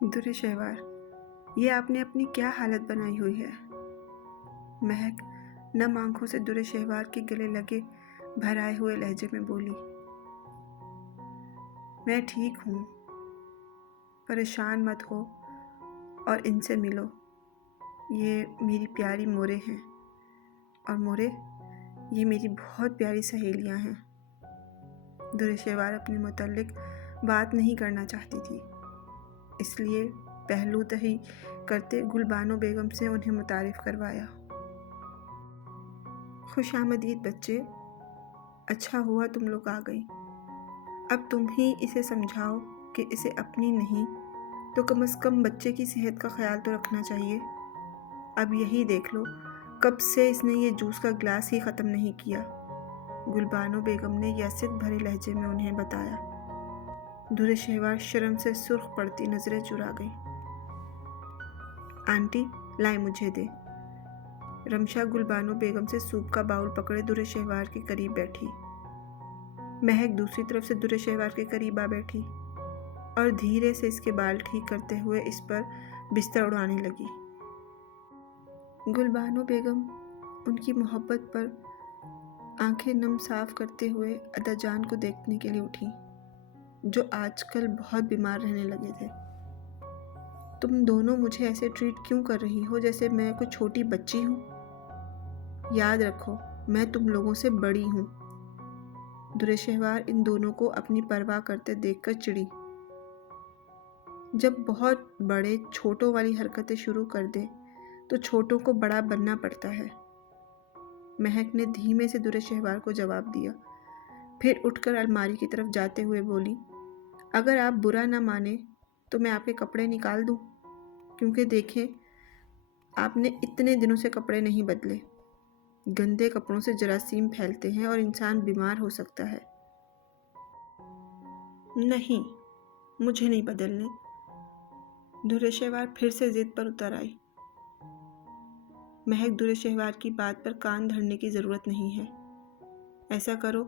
दुरे शहवार, ये आपने अपनी क्या हालत बनाई हुई है। महक नम आंखों से दुरे शहवार के गले लगे भर आए हुए लहजे में बोली, मैं ठीक हूँ, परेशान मत हो और इनसे मिलो। ये मेरी प्यारी मोरे हैं और मोरे ये मेरी बहुत प्यारी सहेलियाँ हैं। दुरे शहवार अपने मुताल्लिक बात नहीं करना चाहती थी, इसलिए पहलू तही करते गुलबानो बेगम से उन्हें मुतारिफ करवाया। खुश आमदीद बच्चे, अच्छा हुआ तुम लोग आ गई। अब तुम ही इसे समझाओ कि इसे अपनी नहीं तो कम से कम बच्चे की सेहत का ख्याल तो रखना चाहिए। अब यही देख लो, कब से इसने ये जूस का गिलास ही ख़त्म नहीं किया। गुलबानो बेगम ने यसित भरे लहजे में उन्हें बताया। दुरे शहवार शर्म से सुर्ख पड़ती नजरें चुरा गई। आंटी लाए मुझे दे। रमशा गुलबानो बेगम से सूप का बाउल पकड़े दुरे शहवार के करीब बैठी। महक दूसरी तरफ से दुरे शहवार के करीब आ बैठी और धीरे से इसके बाल ठीक करते हुए इस पर बिस्तर उड़ाने लगी। गुलबानो बेगम उनकी मोहब्बत पर आंखें नम साफ करते हुए अदाजान को देखने के लिए उठी, जो आजकल बहुत बीमार रहने लगे थे। तुम दोनों मुझे ऐसे ट्रीट क्यों कर रही हो जैसे मैं कोई छोटी बच्ची हूँ? याद रखो, मैं तुम लोगों से बड़ी हूँ। दुरे शहवार इन दोनों को अपनी परवाह करते देखकर चिड़ी। जब बहुत बड़े छोटों वाली हरकतें शुरू कर दे तो छोटों को बड़ा बनना पड़ता है। महक ने धीमे से दुरे शहवार को जवाब दिया, फिर उठकर अलमारी की तरफ जाते हुए बोली, अगर आप बुरा ना माने तो मैं आपके कपड़े निकाल दूं, क्योंकि देखें आपने इतने दिनों से कपड़े नहीं बदले। गंदे कपड़ों से जरासीम फैलते हैं और इंसान बीमार हो सकता है। नहीं, मुझे नहीं बदलने। दुरे शहवार फिर से जिद पर उतर आई। महक दुरे शहवार की बात पर कान धरने की ज़रूरत नहीं है। ऐसा करो,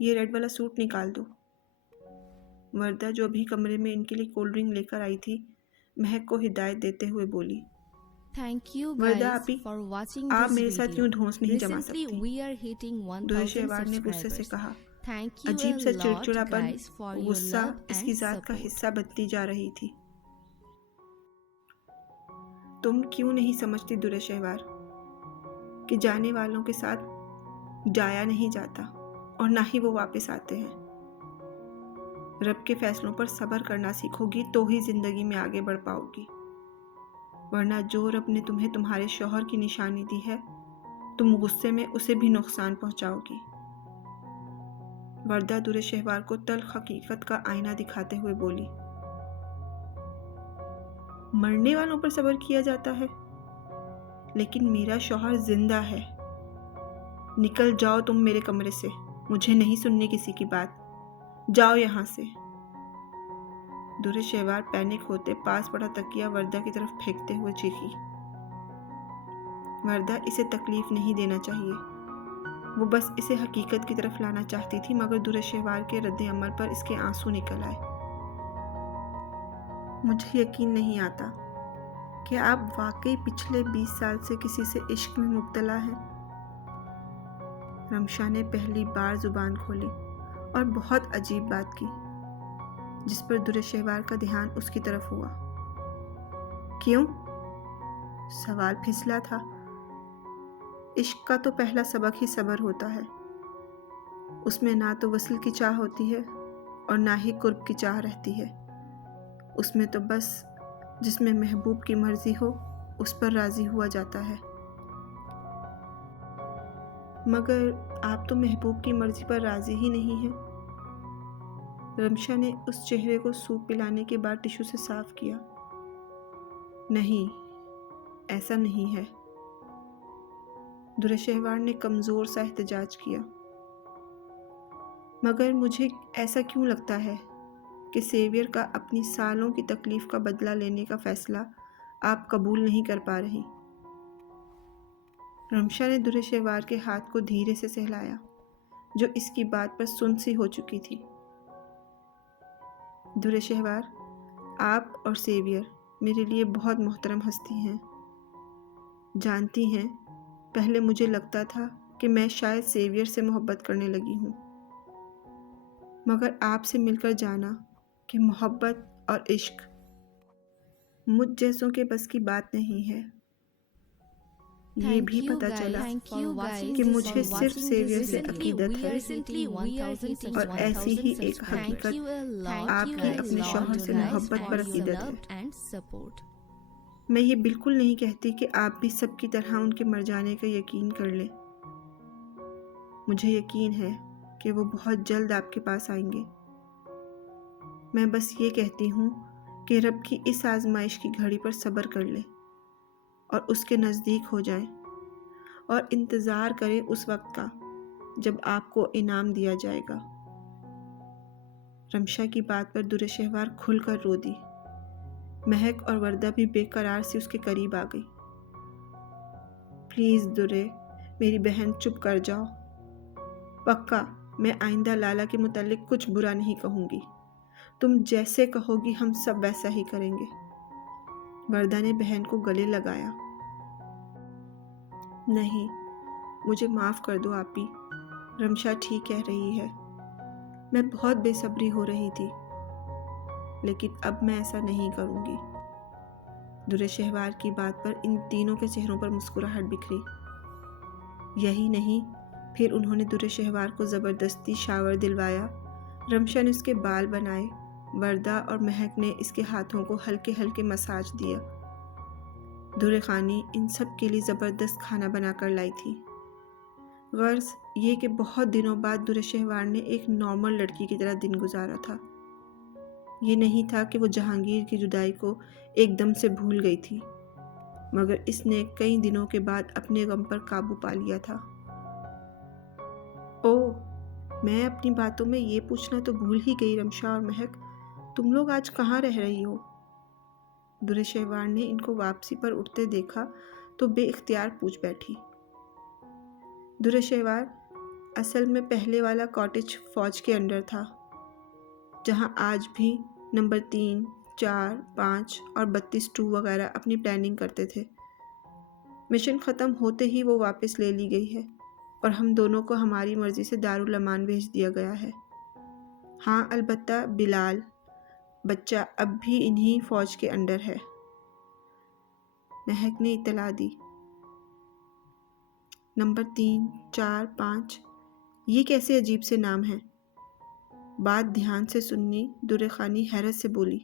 ये रेड वाला सूट निकाल दो। वर्दा जो अभी कमरे में इनके लिए कोल्ड ड्रिंक लेकर आई थी, महक को हिदायत देते हुए बोली, Thank you वर्दा guys आपी, for watching आप this मेरे साथ video. यूं ढोंस नहीं जमा Recently सकती। we are hitting दुरे 1000 शहवार ने गुस्से से subscribers. कहा। Thank you अजीब a सा lot चिड़चिड़ापन, guys for your गुस्सा love इसकी and जात का support. हिस्सा बनती जा रही थी। तुम क्यों नहीं समझती दुरे शहवार कि जाने वालों के साथ जाया नहीं जाता और ना ही वो वापस आते हैं। रब के फैसलों पर सब्र करना सीखोगी तो ही जिंदगी में आगे बढ़ पाओगी, वरना जो रब ने तुम्हें तुम्हारे शौहर की निशानी दी है, तुम गुस्से में उसे भी नुकसान पहुंचाओगी। वर्दा दुरे शहवार को तल्ख हकीकत का आईना दिखाते हुए बोली, मरने वालों पर सब्र किया जाता है, लेकिन मेरा शौहर जिंदा है। निकल जाओ तुम मेरे कमरे से, मुझे नहीं सुननी किसी की बात, जाओ यहाँ से। दुरे शहवार पैनिक होते पास पड़ा तकिया वर्दा की तरफ फेंकते हुए चीखी। वर्दा इसे तकलीफ नहीं देना चाहिए, वो बस इसे हकीकत की तरफ लाना चाहती थी, मगर दुरे शहवार के रद्द अमल पर इसके आंसू निकल आए। मुझे यकीन नहीं आता कि आप वाकई पिछले 20 साल से किसी से इश्क में मुब्तला हैं। रमशा ने पहली बार जुबान खोली और बहुत अजीब बात की, जिस पर दुरे शहवार का ध्यान उसकी तरफ हुआ। क्यों? सवाल फिसला था। इश्क का तो पहला सबक ही सब्र होता है। उसमें ना तो वसल की चाह होती है और ना ही कुर्ब की चाह रहती है। उसमें तो बस जिसमें महबूब की मर्जी हो उस पर राजी हुआ जाता है। मगर आप तो महबूब की मर्जी पर राजी ही नहीं हैं। रमशा ने उस चेहरे को सूप पिलाने के बाद टिश्यू से साफ किया। नहीं, ऐसा नहीं है। दुरे शहवार ने कमज़ोर सा एहतजाज किया। मगर मुझे ऐसा क्यों लगता है कि सेवियर का अपनी सालों की तकलीफ़ का बदला लेने का फ़ैसला आप कबूल नहीं कर पा रही। रमशा ने दुरे शहवार के हाथ को धीरे से सहलाया, जो इसकी बात पर सुन सी हो चुकी थी। दुरे शहवार, आप और सेवियर मेरे लिए बहुत मोहतरम हस्ती हैं। जानती हैं, पहले मुझे लगता था कि मैं शायद सेवियर से मोहब्बत करने लगी हूँ, मगर आपसे मिलकर जाना कि मोहब्बत और इश्क मुझ जैसों के बस की बात नहीं है। ये भी पता चला कि मुझे सिर्फ सेवियर से अकीदत है और ऐसी ही एक हकीकत आपकी अपने शौहर से मोहब्बत पर अकीदत है। मैं ये बिल्कुल नहीं कहती कि आप भी सबकी तरह उनके मर जाने का यकीन कर लें। मुझे यकीन है कि वो बहुत जल्द आपके पास आएंगे। मैं बस ये कहती हूँ कि रब की इस आजमाइश की घड़ी पर सब्र कर ले और उसके नज़दीक हो जाएं और इंतज़ार करें उस वक्त का जब आपको इनाम दिया जाएगा। रमशा की बात पर दुर्रे शहवार खुलकर रो दी। महक और वर्दा भी बेकरार से उसके करीब आ गई। प्लीज़ दुर्रे, मेरी बहन चुप कर जाओ। पक्का मैं आइंदा लाला के मुतालिक कुछ बुरा नहीं कहूँगी। तुम जैसे कहोगी हम सब वैसा ही करेंगे। वर्दा ने बहन को गले लगाया। नहीं, मुझे माफ़ कर दो आपी, रमशा ठीक कह रही है। मैं बहुत बेसब्री हो रही थी, लेकिन अब मैं ऐसा नहीं करूँगी। दुर्रे शहवार की बात पर इन तीनों के चेहरों पर मुस्कुराहट बिखरी। यही नहीं, फिर उन्होंने दुर्रे शहवार को ज़बरदस्ती शावर दिलवाया। रमशा ने उसके बाल बनाए। वर्दा और महक ने इसके हाथों को हल्के हल्के मसाज दिया। दुर्रे खानी इन सब के लिए ज़बरदस्त खाना बनाकर लाई थी। गर्ज ये कि बहुत दिनों बाद दुर्रे शहवार ने एक नॉर्मल लड़की की तरह दिन गुजारा था। ये नहीं था कि वो जहांगीर की जुदाई को एकदम से भूल गई थी, मगर इसने कई दिनों के बाद अपने गम पर काबू पा लिया था। ओह, मैं अपनी बातों में ये पूछना तो भूल ही गई रमशा और महक, तुम लोग आज कहाँ रह रही हो? दुर्रे शहवार ने इनको वापसी पर उठते देखा तो बेइख्तियार पूछ बैठी। दुर्रे शहवार, असल में पहले वाला कॉटेज फौज के अंडर था, जहाँ आज भी नंबर 3, 4, 5 और 32-2 वगैरह अपनी प्लानिंग करते थे। मिशन ख़त्म होते ही वो वापस ले ली गई है और हम दोनों को हमारी मर्ज़ी से दारुल अमान भेज दिया गया है। हाँ, अलबत्ता बिलाल बच्चा अब भी इन्हीं फ़ौज के अंडर है। महक ने इत्तला दी। नंबर 3, 4, 5 ये कैसे अजीब से नाम हैं? बात ध्यान से सुननी दुर्रे खानी हैरत से बोली।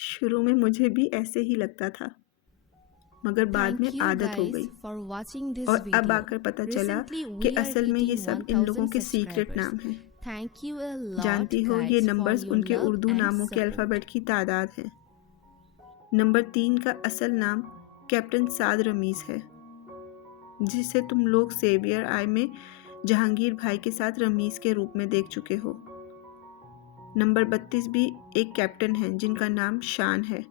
शुरू में मुझे भी ऐसे ही लगता था, मगर बाद में आदत हो गई और अब आकर पता चला कि असल में ये सब इन लोगों के सीक्रेट नाम हैं। जानती हो, ये नंबर्स उनके उर्दू नामों के अल्फ़ाबेट की तादाद है। नंबर 3 का असल नाम कैप्टन साद रमीज़ है, जिसे तुम लोग सेवियर आई में जहांगीर भाई के साथ रमीज़ के रूप में देख चुके हो। नंबर 32 भी एक कैप्टन है जिनका नाम शान है।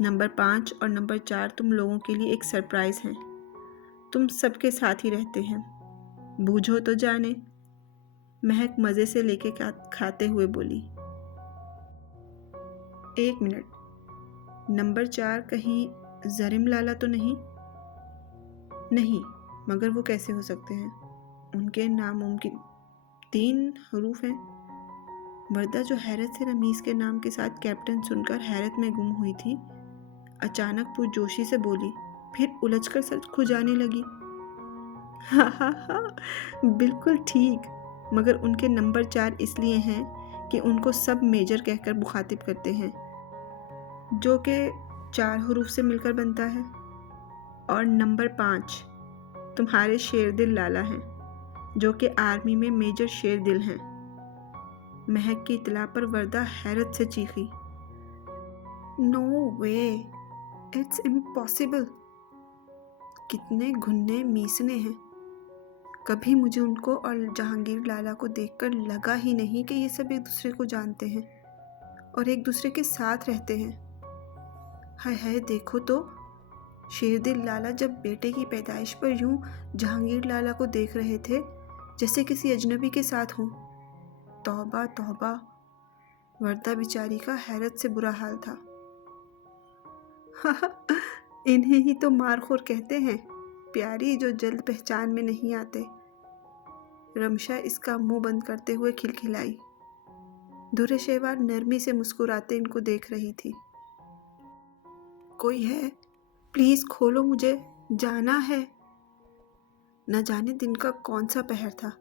नंबर 5 और नंबर 4 तुम लोगों के लिए एक सरप्राइज़ हैं। तुम सबके साथ ही रहते हैं, बूझो तो जाने। महक मज़े से लेके खाते हुए बोली। 1 मिनट, नंबर 4 कहीं जरिम लाला तो नहीं? नहीं, मगर वो कैसे हो सकते हैं? उनके नामुमकिन 3 हरूफ हैं। वर्दा, जो हैरत से रमीज़ के नाम के साथ कैप्टन सुनकर हैरत में गुम हुई थी, अचानक पुरजोशी से बोली, फिर उलझकर सर खुजाने लगी। हा, बिल्कुल ठीक, मगर उनके नंबर 4 इसलिए हैं कि उनको सब मेजर कहकर मुखातिब करते हैं, जो कि 4 हरूफ से मिलकर बनता है। और नंबर 5 तुम्हारे शेरदिल लाला हैं, जो कि आर्मी में मेजर शेरदिल हैं। महक की इतला पर वर्दा हैरत से चीखी। No way, it's impossible. कितने घुन्ने मीसने हैं। कभी मुझे उनको और जहांगीर लाला को देखकर लगा ही नहीं कि ये सब एक दूसरे को जानते हैं और एक दूसरे के साथ रहते हैं। हाय हाय, देखो तो, शेरदिल लाला जब बेटे की पैदाइश पर यूं जहांगीर लाला को देख रहे थे जैसे किसी अजनबी के साथ हों। तौबा तौबा, वर्दा बेचारी का हैरत से बुरा हाल था। इन्हें ही तो मारखोर कहते हैं, प्यारी जो जल्द पहचान में नहीं आते। रमशा इसका मुंह बंद करते हुए खिलखिलाई। दूरे शेवार नरमी से मुस्कुराते इनको देख रही थी। कोई है? प्लीज खोलो, मुझे जाना है। न जाने दिन का कौन सा पहर था।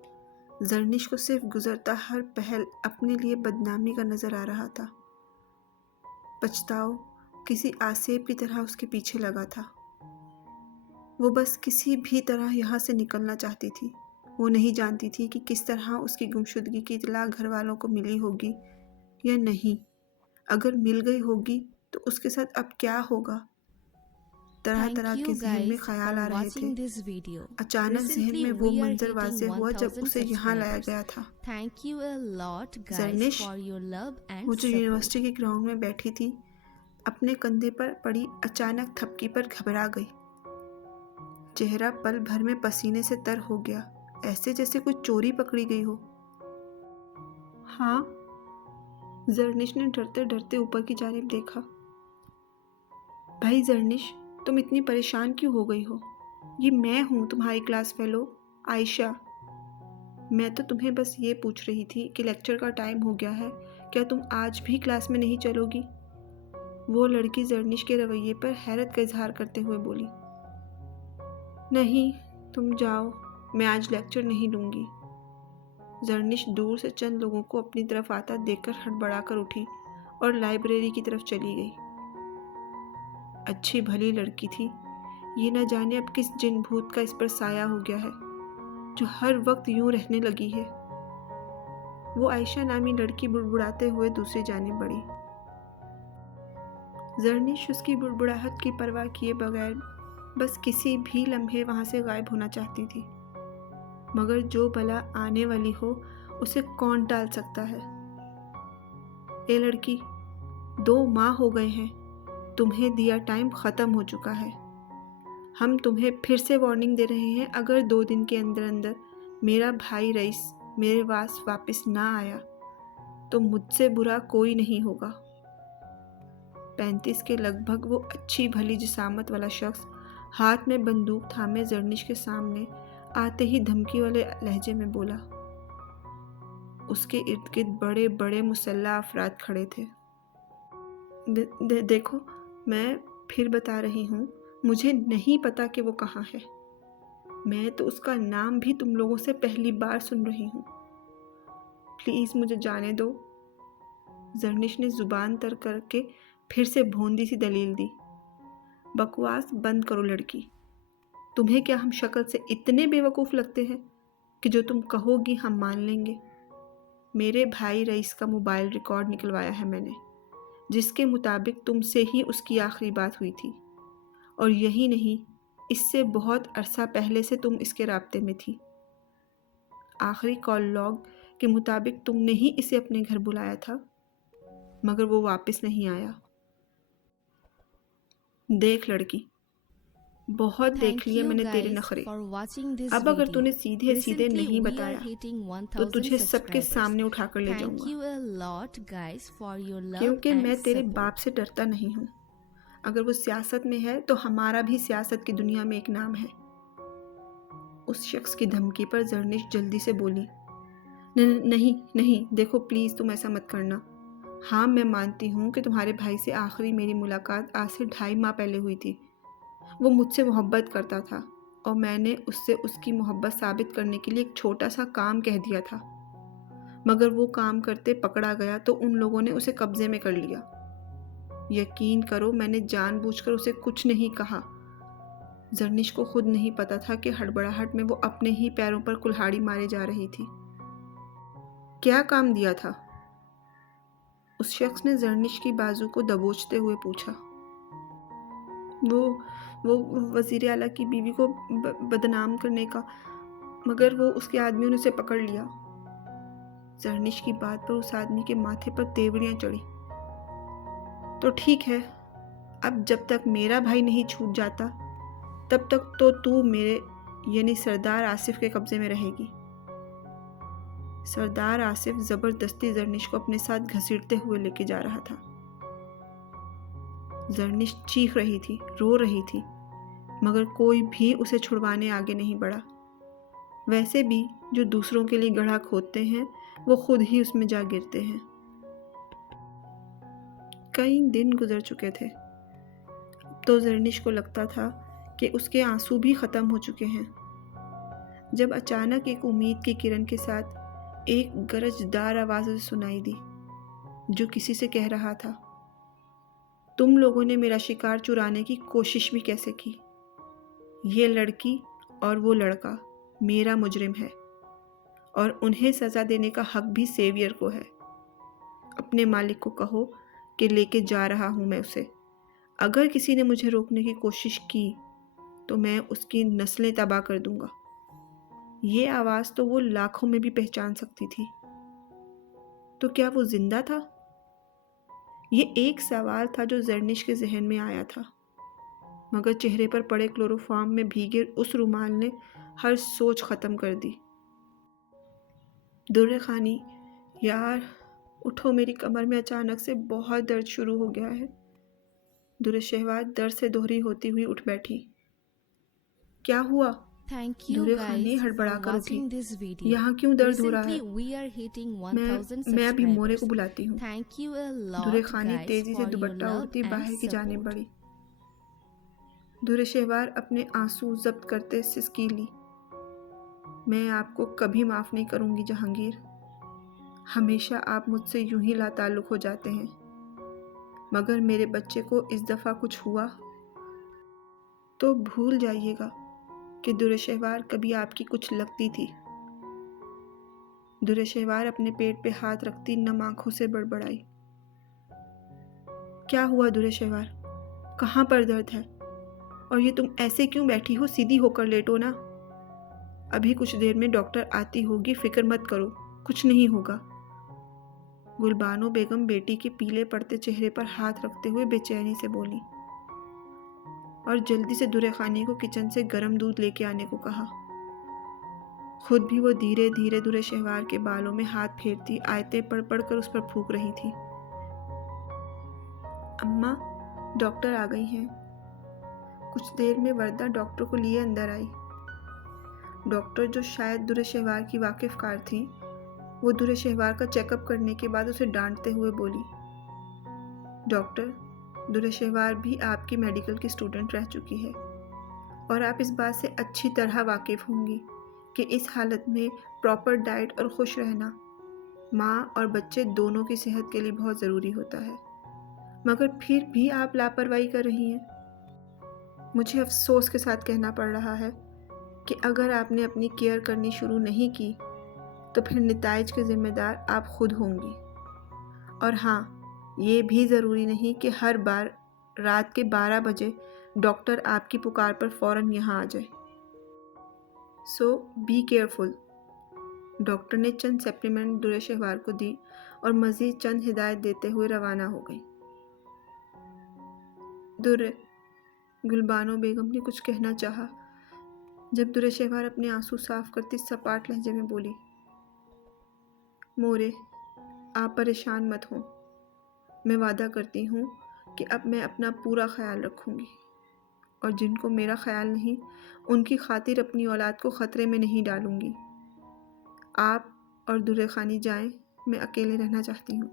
जरनिश को सिर्फ गुजरता हर पहल अपने लिए बदनामी का नजर आ रहा था। पछताओ किसी आसेब की तरह उसके पीछे लगा था। वो बस किसी भी तरह यहाँ से निकलना चाहती थी। वो नहीं जानती थी कि किस तरह उसकी गुमशुदगी की इत्तला घर वालों को मिली होगी या नहीं। अगर मिल गई होगी तो उसके साथ अब क्या होगा। तरह Thank तरह के you जहन में guys ख्याल for आ रहे थे। watching this video. अचानक जहन Recently में वो we are मंजर hitting वाज़ेह हुआ जब 1000 उसे यहाँ लाया subscribers. गया था। Thank you a lot guys जरनिश, for your love वो and जो support. यूनिवर्सिटी के ग्राउंड में बैठी थी, अपने कंधे पर पड़ी अचानक थपकी पर घबरा गई। चेहरा पल भर में पसीने से तर हो गया, ऐसे जैसे कोई चोरी पकड़ी गई हो। हाँ, जरनिश ने डरते डरते ऊपर की जानिब देखा। भाई जरनिश, तुम इतनी परेशान क्यों हो गई हो? ये मैं हूँ, तुम्हारी क्लास फेलो आयशा। मैं तो तुम्हें बस ये पूछ रही थी कि लेक्चर का टाइम हो गया है, क्या तुम आज भी क्लास में नहीं चलोगी? वो लड़की जरनिश के रवैये पर हैरत का इजहार करते हुए बोली। नहीं, तुम जाओ, मैं आज लेक्चर नहीं लूँगी। जरनिश दूर से चंद लोगों को अपनी तरफ आता देखकर हड़बड़ाकर उठी और लाइब्रेरी की तरफ चली गई। अच्छी भली लड़की थी, ये न जाने अब किस जिन भूत का इस पर साया हो गया है जो हर वक्त यूं रहने लगी है। वो आयशा नामी लड़की बुड़बुड़ाते हुए दूसरी जानिब बढ़ी। जरनिश उसकी बुड़बुड़ाहट की परवाह किए बगैर बस किसी भी लम्हे वहां से गायब होना चाहती थी, मगर जो भला आने वाली हो उसे कौन टाल सकता है। ए लड़की, 2 माह हो गए हैं, तुम्हें दिया टाइम ख़त्म हो चुका है। हम तुम्हें फिर से वार्निंग दे रहे हैं, अगर 2 दिन के अंदर अंदर मेरा भाई रईस मेरे पास वापस ना आया तो मुझसे बुरा कोई नहीं होगा। 35 के लगभग वो अच्छी भली जिसामत वाला शख्स हाथ में बंदूक थामे जरनिश के सामने आते ही धमकी वाले लहजे में बोला। उसके इर्द गिर्द बड़े बड़े मुसल्ला अफराद खड़े थे। देखो, मैं फिर बता रही हूँ, मुझे नहीं पता कि वो कहाँ है। मैं तो उसका नाम भी तुम लोगों से पहली बार सुन रही हूँ। प्लीज़ मुझे जाने दो। जरनिश ने जुबान तर करके फिर से भोंदी सी दलील दी। बकवास बंद करो लड़की। तुम्हें क्या हम शक्ल से इतने बेवकूफ़ लगते हैं कि जो तुम कहोगी हम मान लेंगे? मेरे भाई रईस का मोबाइल रिकॉर्ड निकलवाया है मैंने, जिसके मुताबिक तुमसे ही उसकी आखिरी बात हुई थी, और यही नहीं, इससे बहुत अरसा पहले से तुम इसके राब्ते में थी। आखिरी कॉल लॉग के मुताबिक तुमने ही इसे अपने घर बुलाया था, मगर वो वापस नहीं आया। देख लड़की, बहुत देख Thank लिए you मैंने तेरे guys नखरे। for watching this अब अगर video. तूने सीधे सीधे Recently नहीं we are बताया hitting तो 1000 तुझे सबके subscribers. सामने उठाकर ले Thank जाऊंगा, you a lot guys for your love क्योंकि and मैं तेरे support. बाप से डरता नहीं हूँ। अगर वो सियासत में है तो हमारा भी सियासत की दुनिया में एक नाम है। उस शख्स की धमकी पर जरनिश जल्दी से बोली। नहीं नहीं, देखो प्लीज़ तुम ऐसा मत करना। हाँ, मैं मानती हूँ कि तुम्हारे भाई से आखिरी मेरी मुलाकात आज से 2.5 माह पहले हुई थी। वो मुझसे मोहब्बत करता था और मैंने उससे उसकी मोहब्बत साबित करने के लिए एक छोटा सा काम कह दिया था, मगर वो काम करते पकड़ा गया तो उन लोगों ने उसे कब्जे में कर लिया। यकीन करो, मैंने जानबूझकर उसे कुछ नहीं कहा। जरनिश को खुद नहीं पता था कि हड़बड़ाहट में वो अपने ही पैरों पर कुल्हाड़ी मारे जा रही थी। क्या काम दिया था? उस शख्स ने जरनिश की बाजू को दबोचते हुए पूछा। वो वजीर आला की बीवी को बदनाम करने का, मगर वो उसके आदमियों ने उसे पकड़ लिया। जरनिश की बात पर उस आदमी के माथे पर तेवड़ियां चढ़ी। तो ठीक है, अब जब तक मेरा भाई नहीं छूट जाता तब तक तो तू मेरे यानी सरदार आसिफ के कब्जे में रहेगी। सरदार आसिफ जबरदस्ती जरनिश को अपने साथ घसीटते हुए लेके जा रहा था। जरनिश चीख रही थी, रो रही थी, मगर कोई भी उसे छुड़वाने आगे नहीं बढ़ा। वैसे भी जो दूसरों के लिए गड्ढा खोदते हैं वो खुद ही उसमें जा गिरते हैं। कई दिन गुजर चुके थे। तो जरनिश को लगता था कि उसके आंसू भी ख़त्म हो चुके हैं, जब अचानक एक उम्मीद की किरण के साथ एक गरजदार आवाज़ सुनाई दी, जो किसी से कह रहा था, तुम लोगों ने मेरा शिकार चुराने की कोशिश भी कैसे की। ये लड़की और वो लड़का मेरा मुजरिम है और उन्हें सज़ा देने का हक भी सेवियर को है। अपने मालिक को कहो कि लेके जा रहा हूँ मैं उसे। अगर किसी ने मुझे रोकने की कोशिश की तो मैं उसकी नस्लें तबाह कर दूंगा। ये आवाज़ तो वो लाखों में भी पहचान सकती थी। तो क्या वो जिंदा था? ये एक सवाल था जो जरनिश के जहन में आया था, मगर चेहरे पर पड़े क्लोरोफॉर्म में भीगे उस रुमाल ने हर सोच ख़त्म कर दी। दुर्रे खानी, यार उठो, मेरी कमर में अचानक से बहुत दर्द शुरू हो गया है। दुर्रे शहवाज दर्द से दोहरी होती हुई उठ बैठी। क्या हुआ? Thank you दुर्रे guys खानी for हड़बड़ाकर उठी। watching this video. यहाँ क्यों दर्द हो रहा है? Recently we are hitting 1000 मैं अभी मोरे subscribers. को बुलाती हूँ। Thank you a दुर्रे lot खानी guys तेजी से for your dupatta love ओढ़ती and बाहर की जाने support. बढ़ी। दुर्रे शहवार अपने आंसू जब्त करते सिसकी ली। मैं आपको कभी माफ़ नहीं करूँगी जहांगीर। हमेशा आप मुझसे यूं ही लाताल्लुक हो जाते हैं, मगर मेरे बच्चे को इस दफ़ा कुछ हुआ तो भूल जाइएगा कि दुर्रे शहवार कभी आपकी कुछ लगती थी। दुर्रे शहवार अपने पेट पे हाथ रखती नम आंखों से बड़बड़ाई। क्या हुआ दुर्रे शहवार? कहाँ पर दर्द है? और ये तुम ऐसे क्यों बैठी हो? सीधी होकर लेटो ना। अभी कुछ देर में डॉक्टर आती होगी, फिक्र मत करो, कुछ नहीं होगा। गुलबानो बेगम बेटी के पीले पड़ते चेहरे पर हाथ रखते हुए बेचैनी से बोली और जल्दी से दुर्रे खानी को किचन से गर्म दूध लेके आने को कहा। खुद भी वो धीरे धीरे दुर्रे शहवार के बालों में हाथ फेरती आयतें पढ़ पढ़ कर उस पर फूंक रही थी। अम्मा, डॉक्टर आ गई हैं। कुछ देर में वर्दा डॉक्टर को लिए अंदर आई। डॉक्टर, जो शायद दुर्रे शहवार की वाकिफकार थी, वो दुर्रे शहवार का चेकअप करने के बाद उसे डांटते हुए बोली, डॉक्टर, दुर्रे शहवार भी आपकी मेडिकल की स्टूडेंट रह चुकी है और आप इस बात से अच्छी तरह वाकिफ़ होंगी कि इस हालत में प्रॉपर डाइट और खुश रहना माँ और बच्चे दोनों की सेहत के लिए बहुत ज़रूरी होता है। मगर फिर भी आप लापरवाही कर रही हैं। मुझे अफसोस के साथ कहना पड़ रहा है कि अगर आपने अपनी केयर करनी शुरू नहीं की तो फिर नताइज के ज़िम्मेदार आप खुद होंगी। और हाँ, ये भी ज़रूरी नहीं कि हर बार रात के 12 बजे डॉक्टर आपकी पुकार पर फ़ौरन यहाँ आ जाए। सो बी केयरफुल। डॉक्टर ने चंद सप्लीमेंट दुर्रे शहवार को दी और मज़ीद चंद हिदायत देते हुए रवाना हो गई। दुर्रे, गुलबानो बेगम ने कुछ कहना चाहा, जब दुर्रे शहवार अपने आंसू साफ करती सपाट लहजे में बोली, मोरे, आप परेशान मत हों। मैं वादा करती हूँ कि अब मैं अपना पूरा ख्याल रखूँगी और जिनको मेरा ख्याल नहीं, उनकी खातिर अपनी औलाद को ख़तरे में नहीं डालूँगी। आप और दुर्रे खानी जाएं, मैं अकेले रहना चाहती हूँ।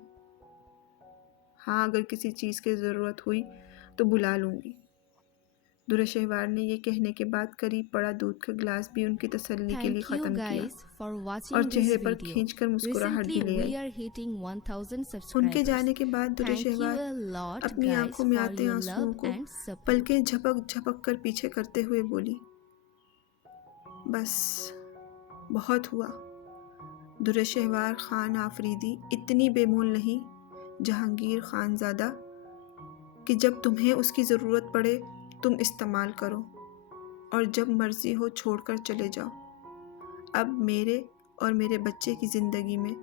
हाँ, अगर किसी चीज़ की ज़रूरत हुई तो बुला लूँगी। दुर्रे शहवार ने ये कहने के बाद करीब पड़ा दूध का गिलास भी उनकी तसल्ली के लिए Thank you ख़त्म guys किया for watching और this चेहरे पर video. खींचकर मुस्कुराहट भी Recently ले we आई। are hitting 1000 उनके subscribers. जाने के बाद दुर्रे Thank you Shahwar a lot अपनी guys आंखों में for आते your आंसुओं love को and support. पलकें झपक झपक कर पीछे करते हुए बोली, बस बहुत हुआ। दुर्रे शहवार खान आफरीदी इतनी बेमोल नहीं जहांगीर खानज़ादा कि जब तुम्हें उसकी ज़रूरत पड़े तुम इस्तेमाल करो और जब मर्ज़ी हो छोड़कर चले जाओ। अब मेरे और मेरे बच्चे की ज़िंदगी में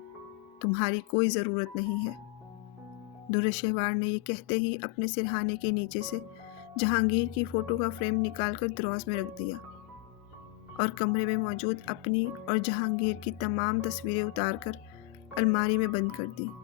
तुम्हारी कोई ज़रूरत नहीं है। दुर्रे शहवार ने ये कहते ही अपने सिरहाने के नीचे से जहांगीर की फ़ोटो का फ्रेम निकालकर दराज में रख दिया। और कमरे में मौजूद अपनी और जहांगीर की तमाम तस्वीरें उतारकर अलमारी में बंद कर दी।